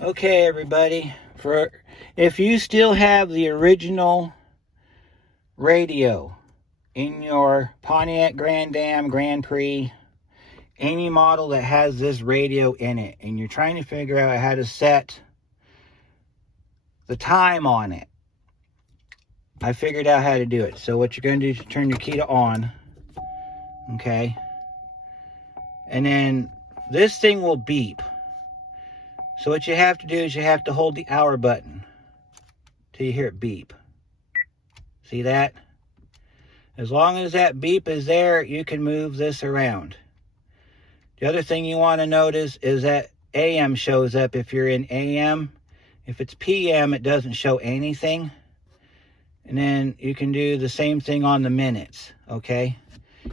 Okay, everybody, if you still have the original radio in your Pontiac Grand Am, Grand Prix, any model that has this radio in it, and you're trying to figure out how to set the time on it, I figured out how to do it. So what you're going to do is turn your key to on, okay? And then this thing will beep. So what you have to do is you have to hold the hour button till you hear it beep. See that? As long as that beep is there, you can move this around. The other thing you want to notice is that AM shows up if you're in AM. If it's PM, it doesn't show anything. And then you can do the same thing on the minutes, okay?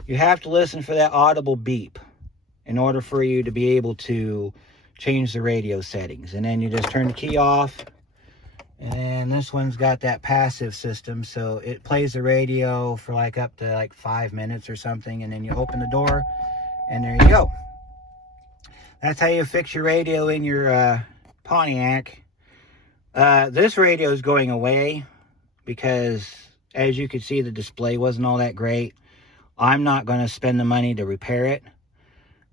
You have to listen for that audible beep in order for you to be able to change the radio settings. And then you just turn the key off. And this one's got that passive system, so it plays the radio for up to 5 minutes or something, and then you open the door, and there you go. That's how you fix your radio in your Pontiac. This radio is going away because, as you can see, the display wasn't all that great. I'm not going to spend the money to repair it,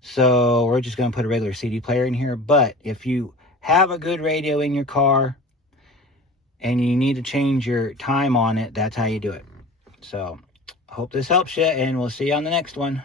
so we're just going to put a regular CD player in here. But if you have a good radio in your car and you need to change your time on it, that's how you do it. So, hope this helps you, and we'll see you on the next one.